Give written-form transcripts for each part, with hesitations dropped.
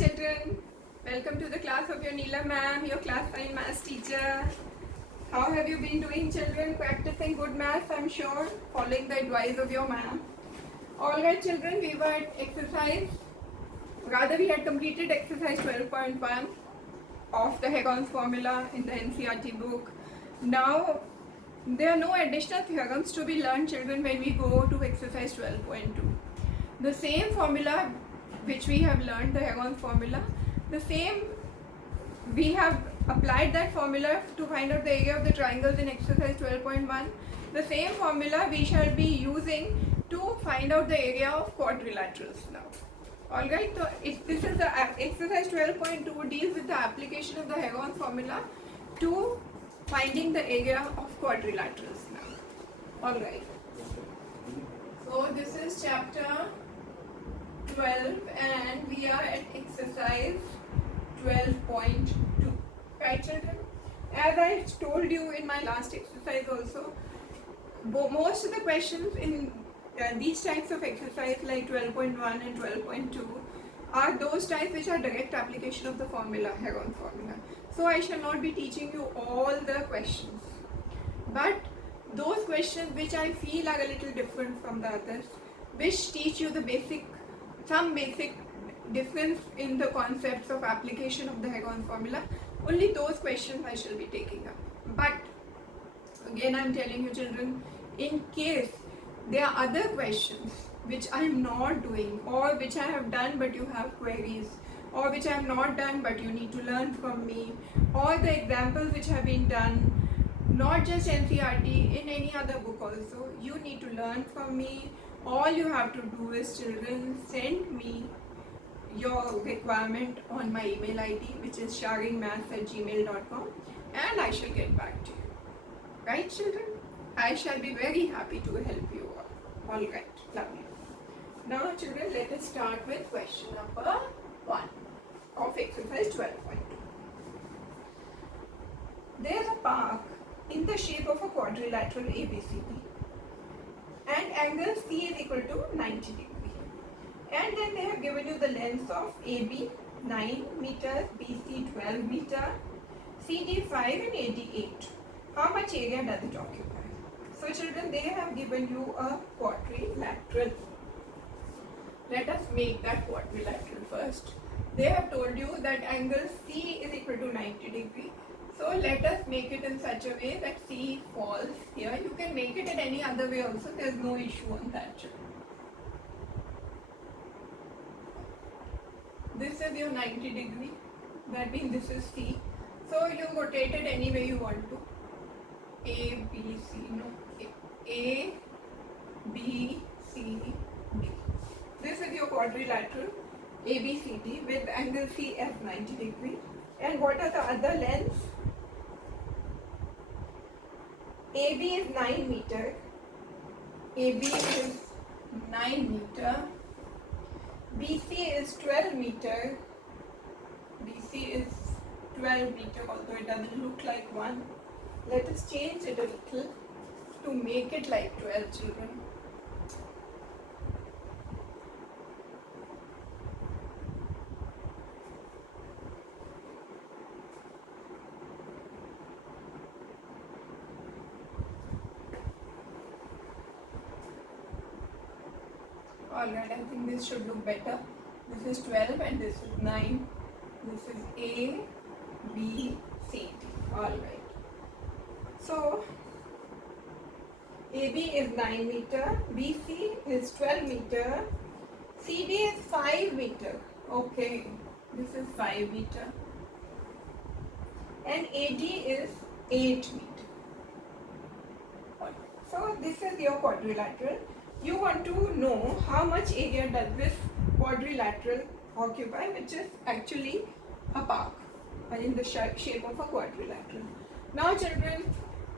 children, welcome to the class of your Neela ma'am, your class 5 maths teacher. How have you been doing, children? Practicing good maths, I'm sure, following the advice of your ma'am. Alright children, we were at we had completed exercise 12.1 of the Heron's formula in the NCERT book. Now, there are no additional theorems to be learned, children, when we go to exercise 12.2. The same formula which we have learned, the Heron's formula, we have applied that formula to find out the area of the triangles in exercise 12.1. The same formula we shall be using to find out the area of quadrilaterals now. Alright, so this is the exercise 12.2 deals with the application of the Heron's formula to finding the area of quadrilaterals now. Alright, so this is chapter 12 and we are at exercise 12.2. Right children? As I told you in my last exercise also, most of the questions in these types of exercise like 12.1 and 12.2 are those types which are direct application of the formula, Heron's formula. So I shall not be teaching you all the questions. But those questions which I feel are a little different from the others, which teach you some basic difference in the concepts of application of the Heron's formula, only those questions I shall be taking up. But again I am telling you children, in case there are other questions which I am not doing, or which I have done but you have queries, or which I have not done but you need to learn from me, or the examples which have been done, not just NCERT, in any other book also, you need to learn from me. All you have to do is, children, send me your requirement on my email ID, which is sharingmaths@gmail.com, and I shall get back to you. Right children? I shall be very happy to help you all. Alright, lovely. Now children, let us start with question number 1 of exercise 12.2. There is a park in the shape of a quadrilateral ABCD and angle C is equal to 90 degrees. And then they have given you the lengths of AB 9 meters, BC 12 meters, CD 5 and AD 8. How much area does it occupy? So children, they have given you a quadrilateral. Let us make that quadrilateral first. They have told you that angle C is equal to 90 degrees. So let us make it in such a way that C falls here. You can make it in any other way also. There is no issue on that, children. This is your 90 degree. That means this is C. So you rotate it any way you want to. A, B, C, no. A, B, C, D. This is your quadrilateral ABCD with angle C as 90 degrees. And what are the other lengths? AB is 9 meter. AB is 9 meter. BC is 12 meter. BC is 12 meter, although it doesn't look like one. Let us change it a little to make it like 12, children. Alright, I think this should look better. This is 12 and this is 9. This is A, B, C, D. Alright. So, AB is 9 meter, BC is 12 meter, CD is 5 meter. Okay, this is 5 meter. And AD is 8 meter. So, this is your quadrilateral. You want to know how much area does this quadrilateral occupy, which is actually a park in the shape of a quadrilateral. Now children,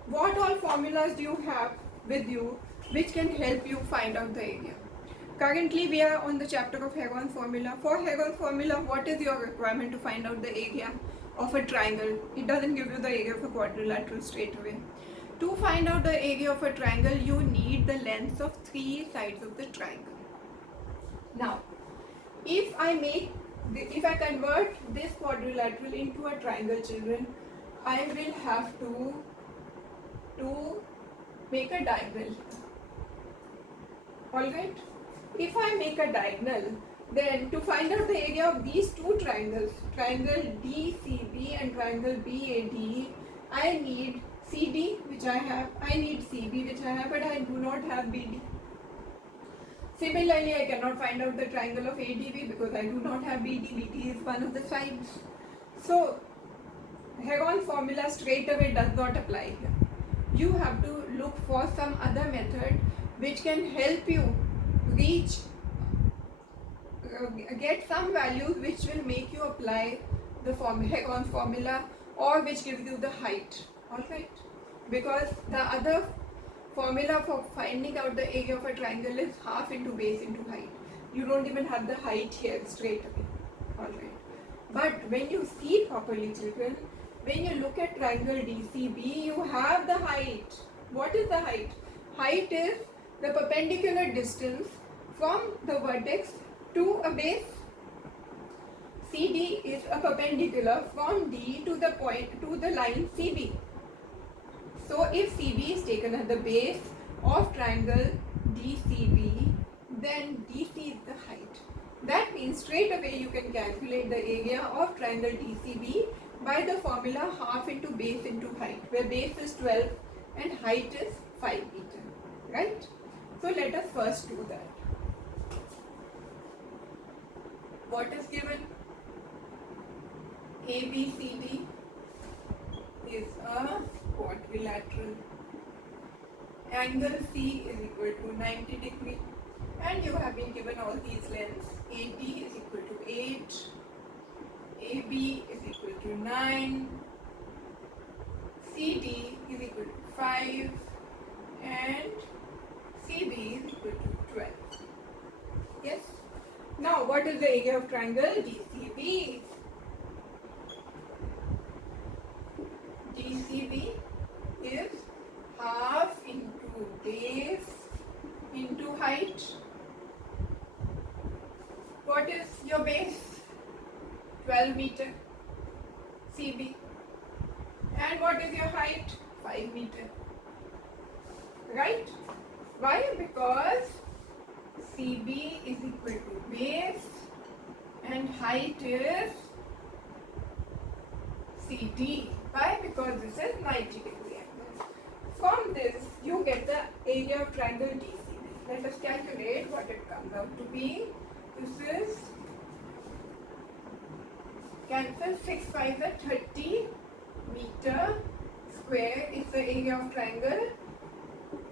what all formulas do you have with you which can help you find out the area? Currently we are on the chapter of Heron's formula. For Heron's formula, what is your requirement to find out the area of a triangle? It doesn't give you the area of a quadrilateral straight away. To find out the area of a triangle, you need the lengths of 3 sides of the triangle. Now, if I make if I convert this quadrilateral into a triangle, children, I will have to make a diagonal. Alright? If I make a diagonal, then to find out the area of these two triangles, triangle DCB and triangle BAD, I need CD, which I have, I need CB, which I have, but I do not have BD. Similarly, I cannot find out the triangle of ADB because I do not have BD. BD is one of the sides. So, Heron formula straight away does not apply here. You have to look for some other method which can help you reach, get some values which will make you apply the Heron formula, or which gives you the height. Alright? Because the other formula for finding out the area of a triangle is half into base into height. You don't even have the height here straight away. Alright. But when you see properly, children, when you look at triangle DCB, you have the height. What is the height? Height is the perpendicular distance from the vertex to a base. CD is a perpendicular from D to the point, to the line CB. So if CB is taken at the base of triangle DCB, then DC is the height. That means straight away you can calculate the area of triangle DCB by the formula half into base into height, where base is 12 and height is 5 meter. Right? So let us first do that. What is given? ABCD is a quadrilateral. Angle C is equal to 90 degree, and you have been given all these lengths. AD is equal to 8, AB is equal to 9, CD is equal to 5, and CB is equal to 12. Yes? Now what is the area of triangle DCB? DCB is half into base into height. What is your base? 12 meter. CB. And what is your height? 5 meter. Right? Why? Because CB is equal to base and height is CD. Why? Because this is 90 degree angle. From this, you get the area of triangle DCB. Let us calculate what it comes out to be. This is, cancel 6 5 are 30 meter square is the area of triangle.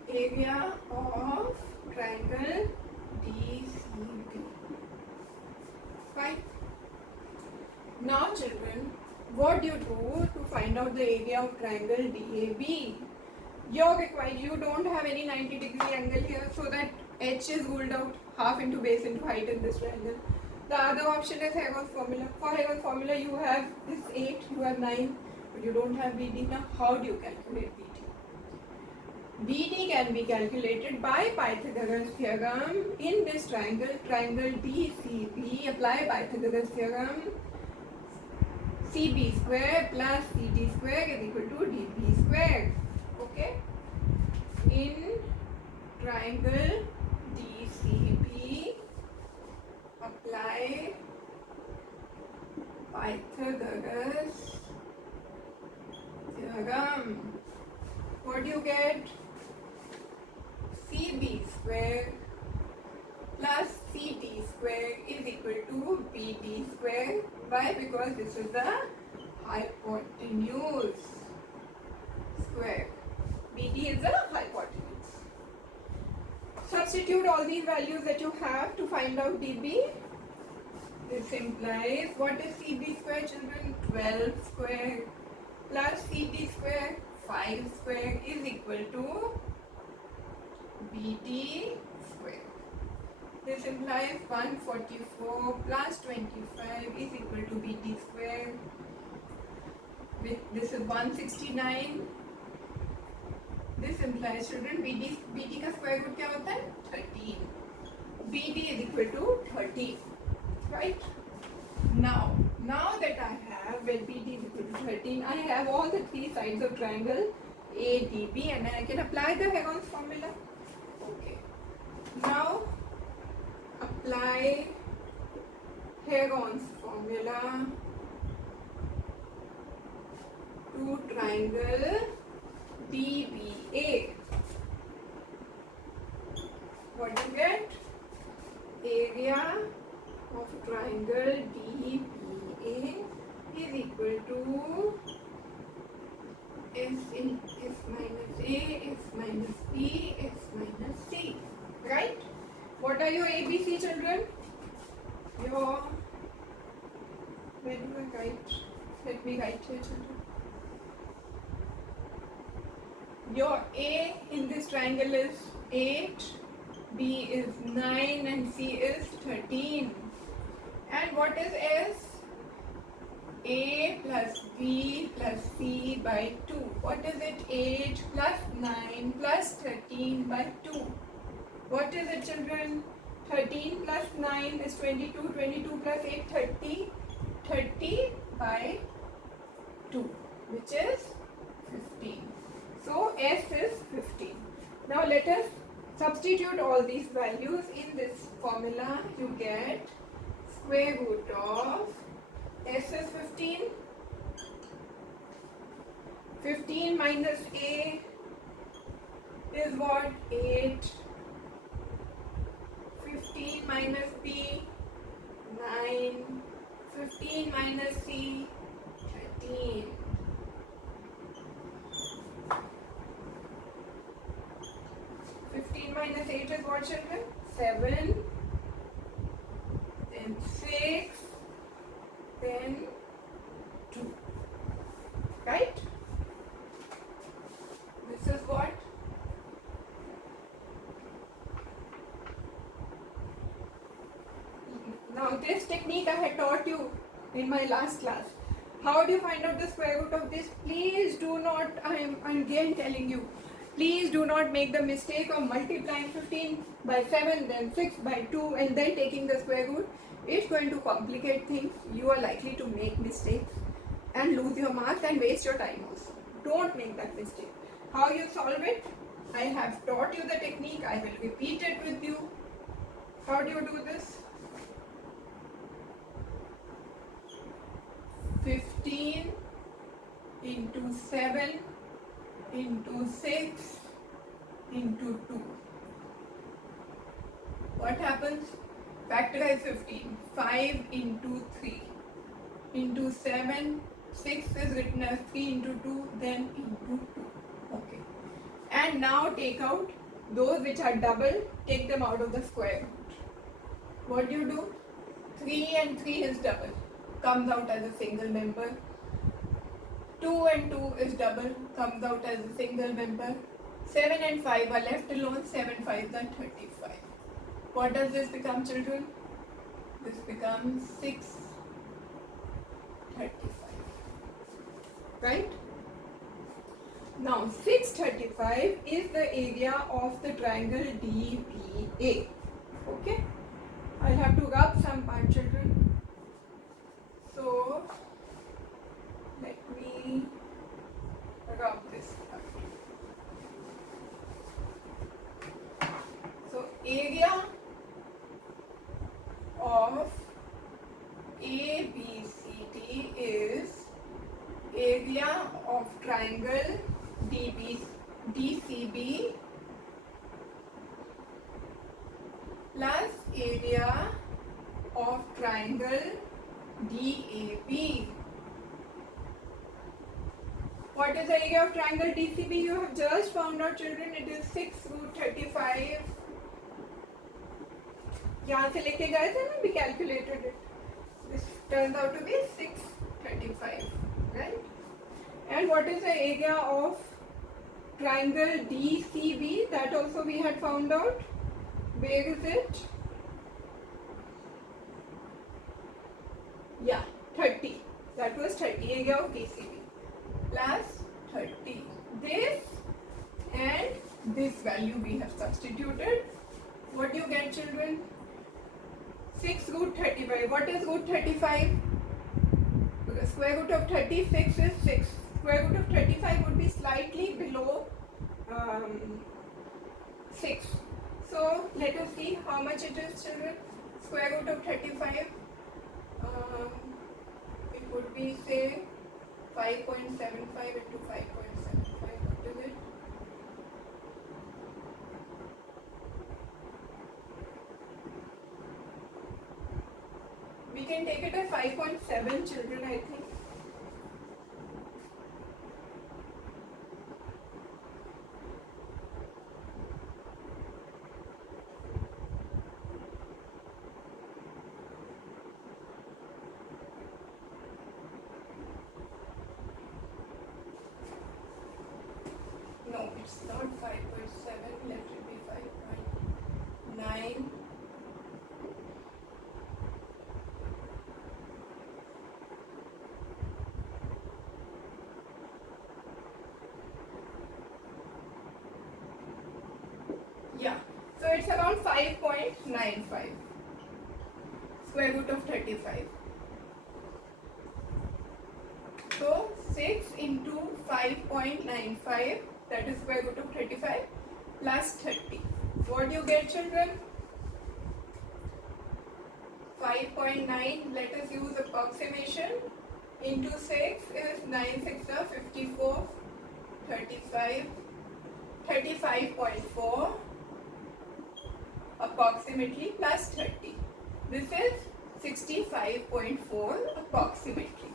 Area of triangle DCB. Fine. Now children, what do you do to find out the area of triangle DAB? You don't have any 90 degree angle here, so that H is ruled out, half into base into height in this triangle. The other option is Heron's formula. For Heron's formula, you have this 8, you have 9, but you don't have BD. Now, how do you calculate BD? BD can be calculated by Pythagoras theorem. In this triangle, triangle DCB, apply Pythagoras theorem. CB square plus CD square is equal to DB square. Okay? In triangle DCB, apply Pythagoras theorem. What do you get? CB square plus CD square is equal to BD square. Why? Because this is the hypotenuse square. BD is the hypotenuse. Substitute all these values that you have to find out DB. This implies, what is CB square, children? 12 square plus CD square, 5 square is equal to BD square. This implies 144 plus 25 is equal to BD square. This is 169. This implies, children, BD का square root क्या होता है? 13. BD is equal to 13. Right? Now that I have, when BD is equal to 13, I have all the three sides of triangle ADB, and I can apply the Heron's formula. Okay. Now apply Heron's formula to triangle DBA. What do you get? Area of triangle DBA is equal to S minus A, S minus B, S minus C. Right? What are your ABC, children? Your, where do I write? Let me write here, children. Your A in this triangle is 8, B is 9, and C is 13. And what is S? A plus B plus C by 2. What is it? 8 plus 9 plus 13 by 2. What is it, children? 13 plus 9 is 22. 22 plus 8, 30. 30 by 2, which is 15. So S is 15. Now let us substitute all these values in this formula. You get square root of S is 15. 15 minus A is what? 8. 15 minus B, 9. 15 minus C, 13. 15 minus 8 is what, children? 7. Then 6. Then 2. Right? This is what? Now this technique I had taught you in my last class. How do you find out the square root of this? Please do not, I'm again telling you, please do not make the mistake of multiplying 15 by 7, then 6 by 2, and then taking the square root. It's going to complicate things. You are likely to make mistakes and lose your marks and waste your time also. Don't make that mistake. How you solve it? I have taught you the technique. I will repeat it with you. How do you do this? 15 into 7 into 6 into 2. What happens? Factorize 15. 5 into 3 into 7. 6 is written as 3 into 2, then into 2. Okay. And now take out those which are double, take them out of the square root. What do you do? 3 and 3 is double, comes out as a single member. 2 and 2 is double, comes out as a single member. 7 and 5 are left alone. 7 5s are 35. What does this become, children? This becomes 635. Right? Now 635 is the area of the triangle DBA. Okay? I'll have to rub some part, children. So let me rub this part. So area of ABCD is area of triangle DCB plus area of triangle DAB. What is the area of triangle DCB? You have just found out, children. It is 6 root 35. यहाँ से लेके गए थे ना, we calculated it. This turns out to be 635, right? And what is the area of triangle DCB? That also we had found out. Where is it? Yeah, 30. That was 30, area of DCB. Plus 30. This and this value we have substituted. What do you get, children? 6 root 35. What is root 35? square root of 36 is 6. Square root of 35 would be slightly below 6. So let us see how much it is, children. Square root of 35, it would be, say, 5.75 into 5.75. What is it? We can take it as 5.7, children, I think. No, it's not 5.7. Let it be 5.9. Yeah, so it's around 5.95. Square root of 35. So 6 into 5.95, that is square root of 35, plus 30. What do you get, children? 5.9, let us use approximation, into 6 is 9 6 are 54, 35, 35.4 approximately plus 30. This is 65.4 approximately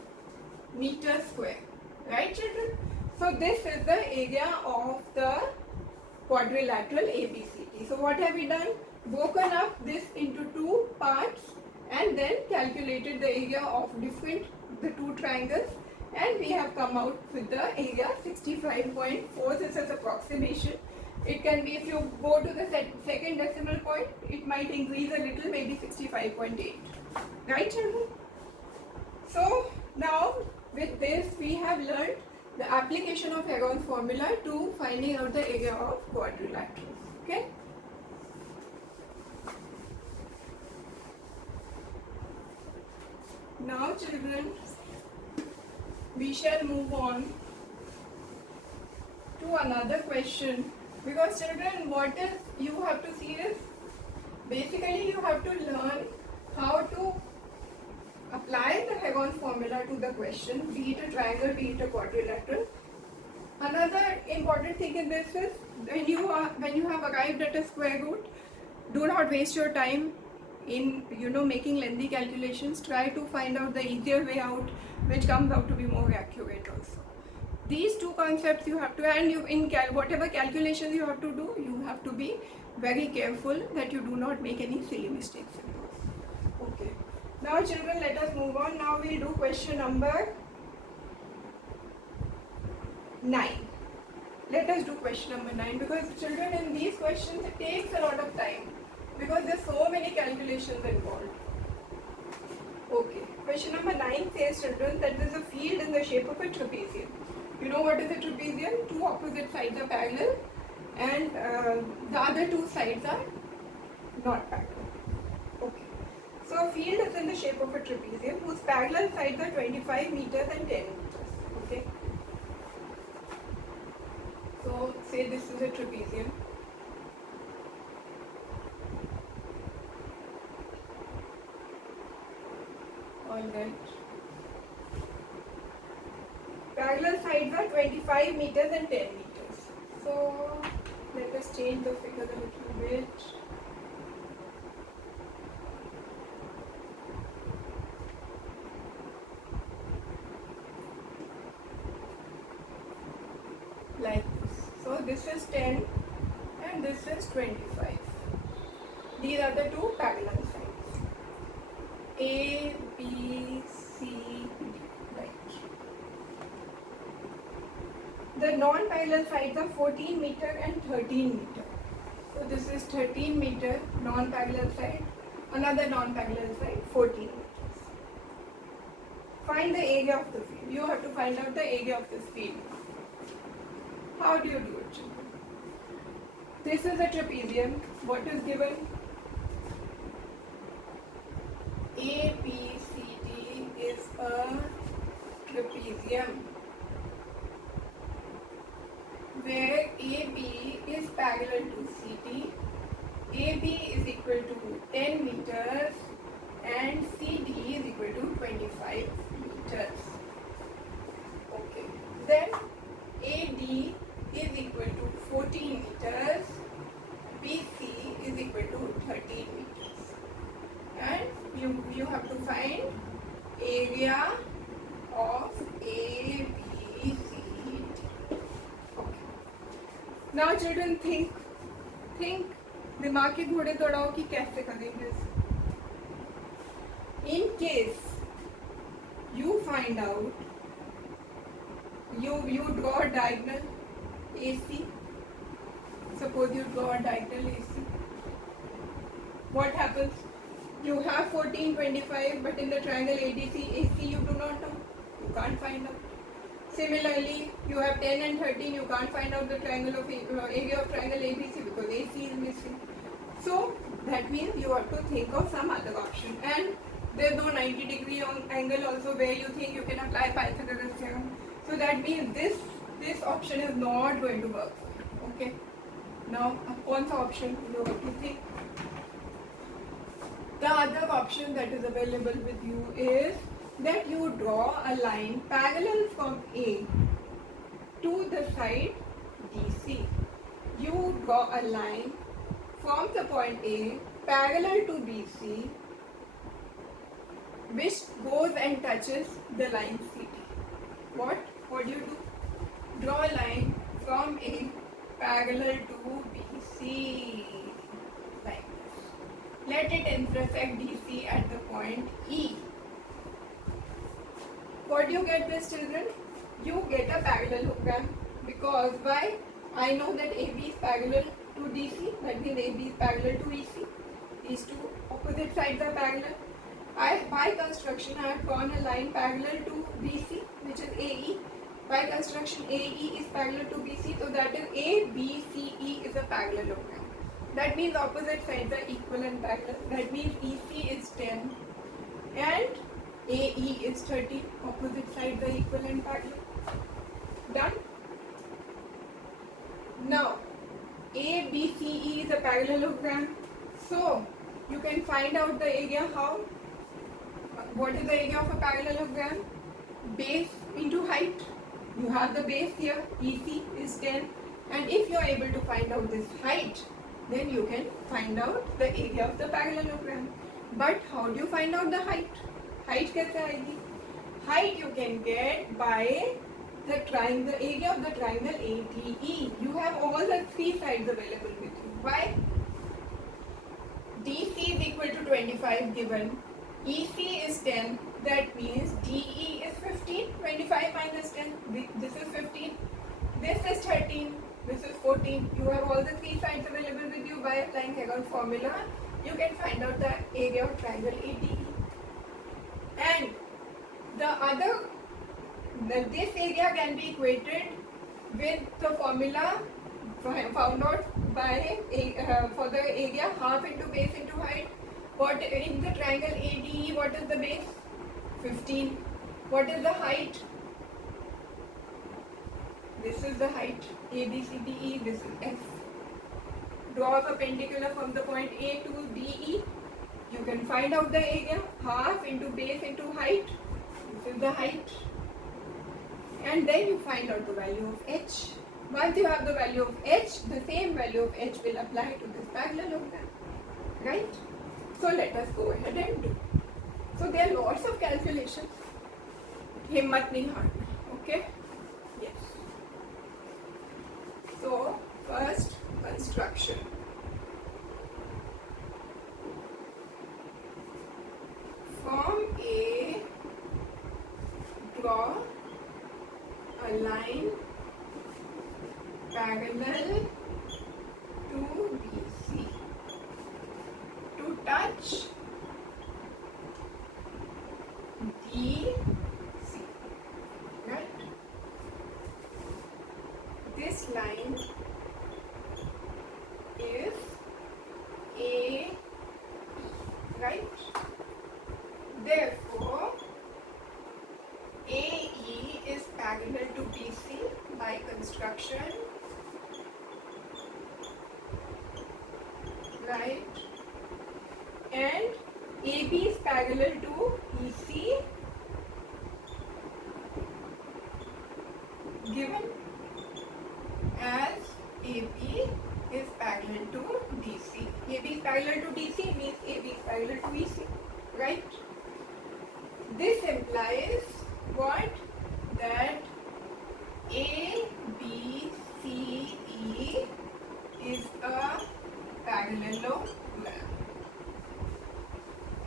meter square, right, children? So this is the area of the quadrilateral ABCD. So what have we done? Broken up this into two parts and then calculated the area of the two triangles, and we have come out with the area 65.4. This is approximation. It can be, if you go to the second decimal point, it might increase a little, maybe 65.8. Right, children? So now with this we have learned the application of Heron's formula to finding out the area of quadrilaterals. Okay? Now, children, we shall move on to another question, because children, what is you have to see is basically you have to learn how to apply the Heron's formula to the question, be it a triangle, be it a quadrilateral. Another important thing in this is when you have arrived at a square root, do not waste your time in making lengthy calculations. Try to find out the easier way out, which comes out to be more accurate also. These two concepts you have to, and whatever calculations you have to do, you have to be very careful that you do not make any silly mistakes in those. Okay. Now, children, let us move on. Now we'll do question number 9. Let us do question number 9, because children, in these questions it takes a lot of time because there's so many calculations involved. Okay. Question number 9 says, children, that there's a field in the shape of a trapezium. You know what is a trapezium? Two opposite sides are parallel and the other two sides are not parallel. Okay. So a field is in the shape of a trapezium whose parallel sides are 25 meters and 10 meters. Okay. So say this is a trapezium. Alright. Parallel sides are 25 meters and 10 meters. So let us change the figure a little bit. Like this. So this is 10 and this is 25. These are the two parallel sides. A, B, C, D. Right. The non-parallel sides are 14 meter and 13 meter. So this is 13 meter non-parallel side, another non-parallel side 14 meters. Find the area of the field. You have to find out the area of this field. How do you do it, children? This is a trapezium. What is given? A, B, C, D is a trapezium where AB is parallel to CD, AB is equal to 10 meters and CD is equal to 25 meters. Okay. Then AD is equal to 14 meters, BC is equal to 13 meters. And you have to find area of ABCD. Okay. Now children think दिमाग के घोड़े दौड़ाओ कि कैसे करेंगे. In case you find out, you draw a diagonal AC. Suppose you draw a diagonal AC. What happens? You have 14, 25, but in the triangle ADC, AC you do not know. You can't find out. Similarly, you have 10 and 13. You can't find out the triangle of area of triangle ABC because AC is missing. So that means you have to think of some other option. And there's no 90-degree angle also where you think you can apply Pythagoras theorem. So that means this option is not going to work for you. Okay. Now, कौन सा option you have to think? The other option that is available with you is that you draw a line parallel from A to the side DC. You draw a line from the point A parallel to BC which goes and touches the line CD. What do you do? Draw a line from A parallel to BC like this. Let it intersect DC at the point E. What do you get this, children? You get a parallelogram because why? I know that AB is parallel to DC, that means AB is parallel to EC. These two opposite sides are parallel. By construction, I have drawn a line parallel to BC, which is AE. By construction, AE is parallel to BC, so that is ABCE is a parallelogram. That means opposite sides are equal and parallel. That means EC is 10 and AE is 30. Opposite sides are equal and parallel. Done? Now, ABCE is a parallelogram. So, you can find out the area how? What is the area of a parallelogram? Base into height. You have the base here, EC is 10. And if you are able to find out this height, then you can find out the area of the parallelogram. But how do you find out the height? Height कैसे आएगी? Height you can get by the area of the triangle ADE. You have all the three sides available with you. Why? DC is equal to 25 given. EC is 10. That means DE is 15. 25 minus 10. This is 15. This is 13. This is 14. You have all the three sides available with you by applying Hegel's formula. You can find out the area of triangle ADE. And this area can be equated with the formula found out by for the area half into base into height. What in the triangle ADE? What is the base? 15. What is the height? This is the height. ABCDE. This is F. Draw a perpendicular from the point A to DE. You can find out the area, half into base into height. This is the height. And then you find out the value of H. Once you have the value of H, the same value of H will apply to this parallelogram. Right? So let us go ahead and do. So there are lots of calculations. Himmat nahi harna. Okay? Yes. So, first construction. From A, draw a line parallel to BC to touch DC. Right? This line is A, right? Therefore, AE is by construction, right? And AB is parallel to EC, given as AB is parallel to DC. AB is parallel to DC means AB is parallel to EC, right? This implies what? That A, B, C, E is a parallelogram.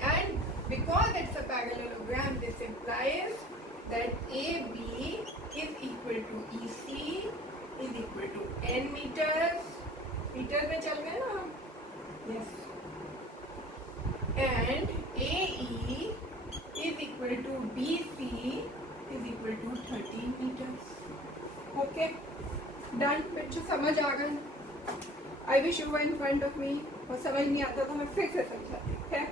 And because it's a parallelogram, this implies that AB is equal to EC is equal to n meters. Meters में चल गए ना हम? Yes. And AE is equal to BC is equal to 13 meters. Okay, done. बच्चों समझ आ गए? I wish you were in front of me. और समझ नहीं आता तो मैं फिर से समझाती हूँ, है?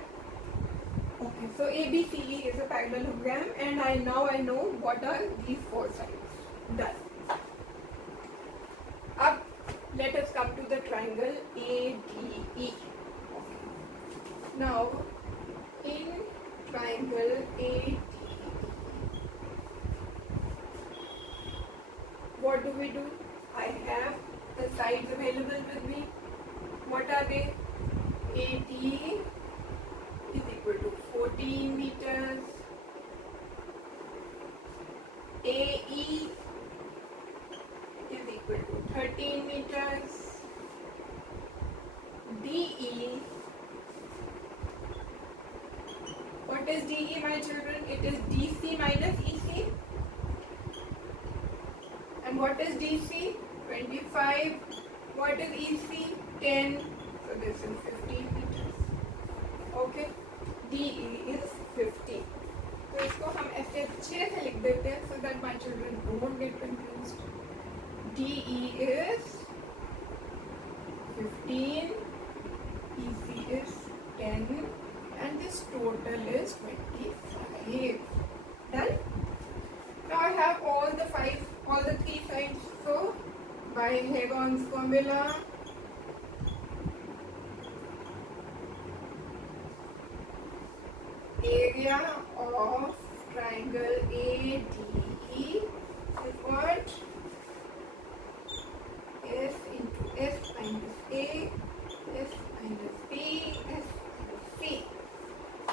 Okay, so ABCE is a parallelogram, and I know what are these four sides. Done. Up, let us come to the triangle ADE. Okay. Now, in triangle ADE, what do? I have the sides available with me. What are they? AD is equal to 14 meters. AE is equal to 13 meters. DE, what is DE, my children? It is DC minus EC. And what is DC? 25. What is EC? 10. So this is 15 meters. Okay. DE is 50. तो इसको हम ऐसे अच्छे से लिख देते हैं so that my children don't get confused. DE is 15, EC is 10, and this total is 25. Done? Now I have all the three sides. So by Hagon's formula, area of triangle ADE is what? S into S minus A, S minus B, S minus C.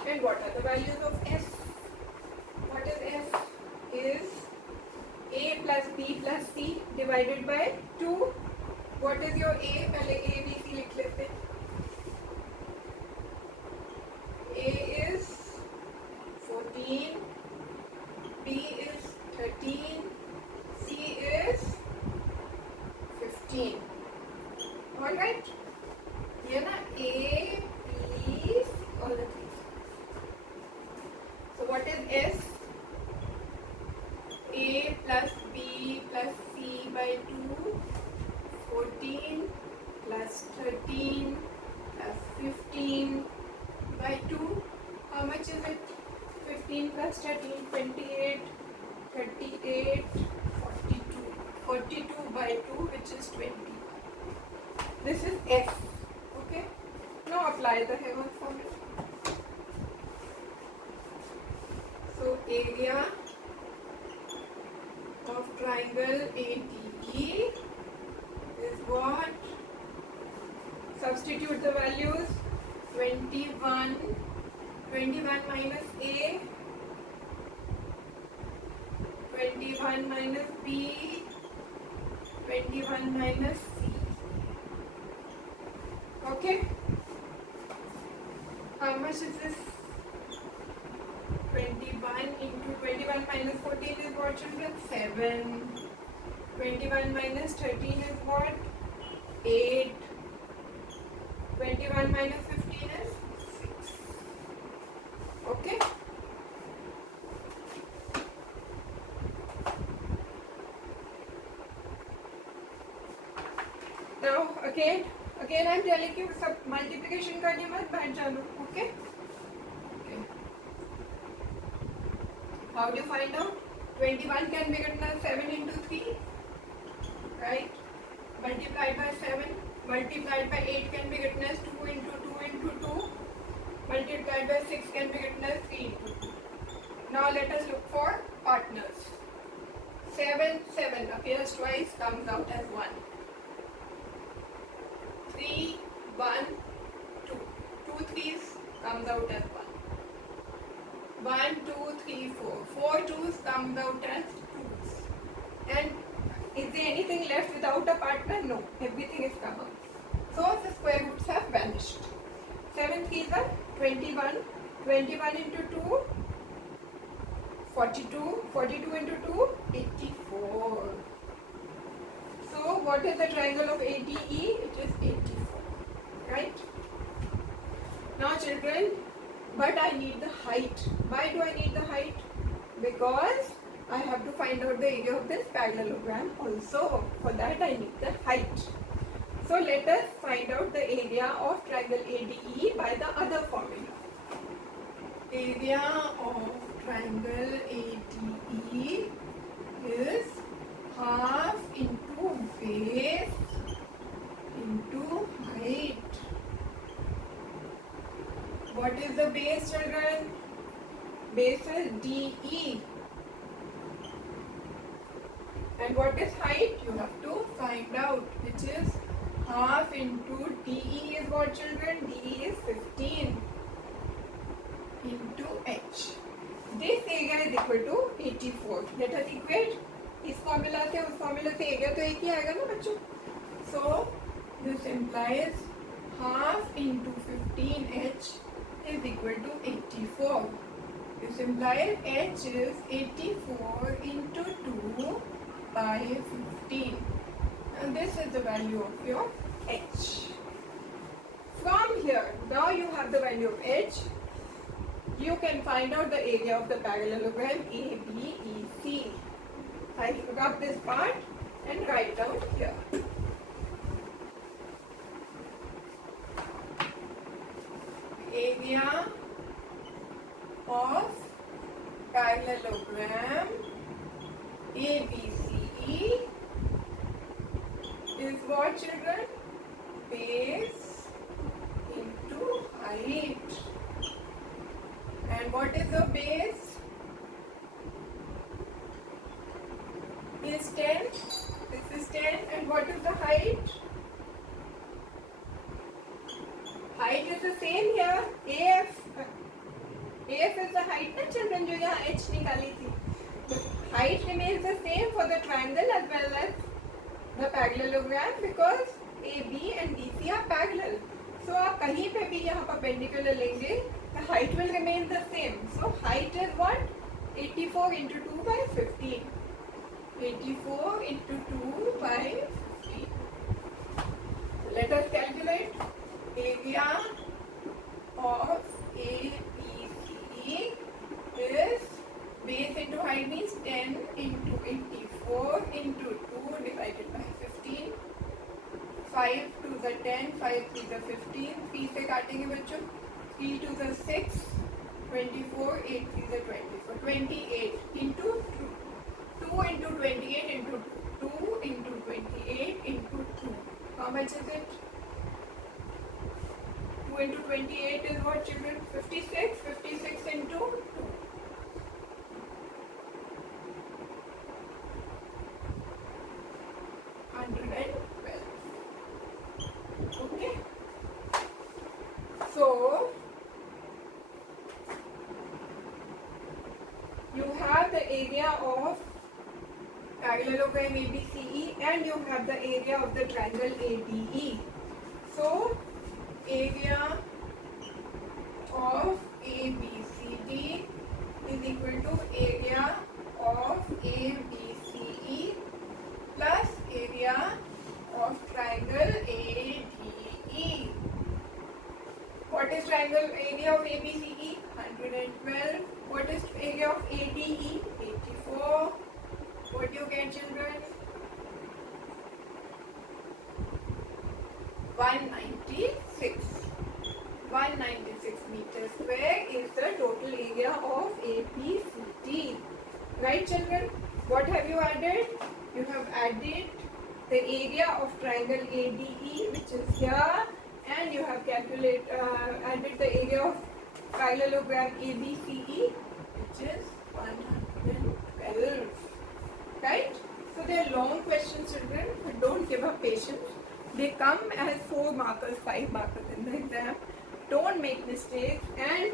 And what are the values of S? What is S? Is A plus B plus C divided by 2. What is your A? पहले A, B, C लिख लेते हैं. A is 14, B is 13, C is 15. Alright? ये ना A, B, all the three. So what is S? A plus B plus C by 2, 14 plus 13 plus 15 by 2. How much is it? 15 plus 13, 28, 38, 42. 42 by 2, which is 20. This is F. Okay? Now apply the Hagon formula. So area of triangle ADE is what? Substitute the values. 21 minus A, 21 minus B, 21 minus C. Okay? How much is this? 21 into 21 minus 14 is what, children? 7. 21 minus 13 is what? 8. 21 minus 15 is 6. Okay? Now again I'm telling you सब multiplication करने मत बैठ जाना. Okay? How do you find out? 21 can be written as 7 into 3. right? Multiplied by 7, multiplied by 8 can be written as 2 into 2 into 2, multiplied by 6 can be written as 3 into 2. Now let us look for partners. 7, 7 appears twice, comes out as 1. 3, 1, 2. 2 threes comes out as 1. 1, 2, 3, 4. 4 twos comes out as 2s. And is there anything left without a partner? No. Everything is come out. So the square roots have vanished. 7 threes are 21. 21 into 2, 42. 42 into 2, 84. So what is the triangle of ADE? It is 84. Right? Now children, but I need the height. Why do I need the height? Because I have to find out the area of this parallelogram also. For that I need the height. So let us find out the area of triangle ADE by the other formula. Area of triangle ADE is half into base into height. What is the base, children? Base is DE. And what is height? You have to find out, which is half into DE is what, children? DE is 15 into H. This area is equal to 84. Let us equate. इस formula से उस formula से area तो एक ही आएगा ना बच्चों. So this implies half into 15H is equal to 84. This implies H is 84 into 2 by 15. And this is the value of your H. From here, now you have the value of H. You can find out the area of the parallelogram ABEC. I rub this part and write down here. Area of parallelogram ABCE is what, children? Base into height. And what is the base? Is 10. This is 10. And what is the height? Height is the same here. AF. AF is the height, na children, जो यहाँ H निकाली थी. The height remains the same for the triangle as well as the parallelogram because AB and DC are parallel. So आप कहीं पे भी यहाँ perpendicular लेंगे, the height will remain the same. So height is what? 84 into 2 by 15. 84 into 2 by 15. Let us calculate area of ABC is base into height means 10 into 84 into 2 divided by 15. 5 to the 10, 5 to the 15. 3 से काटेंगे बच्चों. 3 to the 6, 24, 8 to the 24. 28 into 2. 2 into 28 into 2. 2 into 28 into 2. How much is it? 2 into 28 is what, children? 56. 56 into 2. 112. Okay. So you have the area of parallelogram ABCE and you have the area of the triangle ADE. So area of ABCD is equal to area of ABCE plus area of triangle ADE. What is triangle area of ABCE? 112. What is area of ADE? 84. What do you get, children? 196. 196 meters square is the total area of ABCD. Right, children? What have you added? You have added the area of triangle ADE, which is here, and you have added the area of parallelogram ABCE, which is 112. Right? So they are long questions, children, but don't give up patience. They come as 4 markers, 5 markers in the exam. Don't make mistakes, and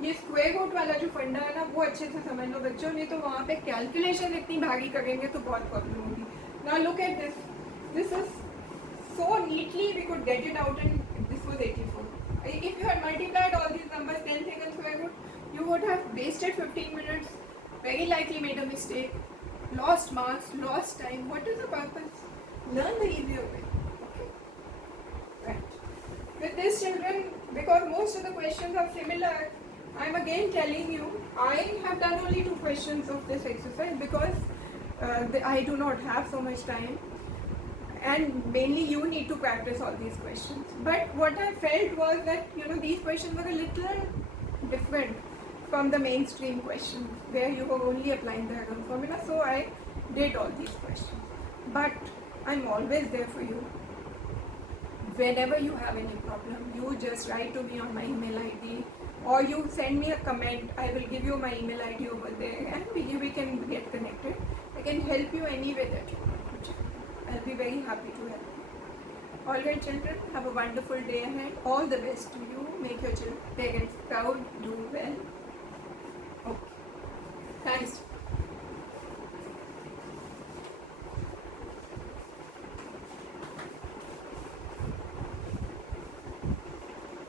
ये square root वाला जो फंडा है ना वो अच्छे से समझ लो बच्चों, नहीं तो वहाँ पे कैलकुलेशन इतनी भारी करेंगे तो बहुत प्रॉब्लम होगी. Now look at this. This is so neatly we could get it out, and this was 84. If you had multiplied all these numbers 10 second square root, you would have wasted 15 minutes, very likely made a mistake, lost marks, lost time. What is the purpose? Learn the easier way. Okay? Right. With this, children, because most of the questions are similar, I am again telling you, I have done only 2 questions of this exercise because I do not have so much time, and mainly you need to practice all these questions. But what I felt was that these questions were a little different from the mainstream questions where you were only applying the Heron formula, so I did all these questions. But I'm always there for you. Whenever you have any problem, you just write to me on my email ID, or you send me a comment. I will give you my email ID over there, and we can get connected. I can help you any way that you want. I'll be very happy to help you. Alright, children, have a wonderful day ahead. All the best to you. Make your parents proud. Do well.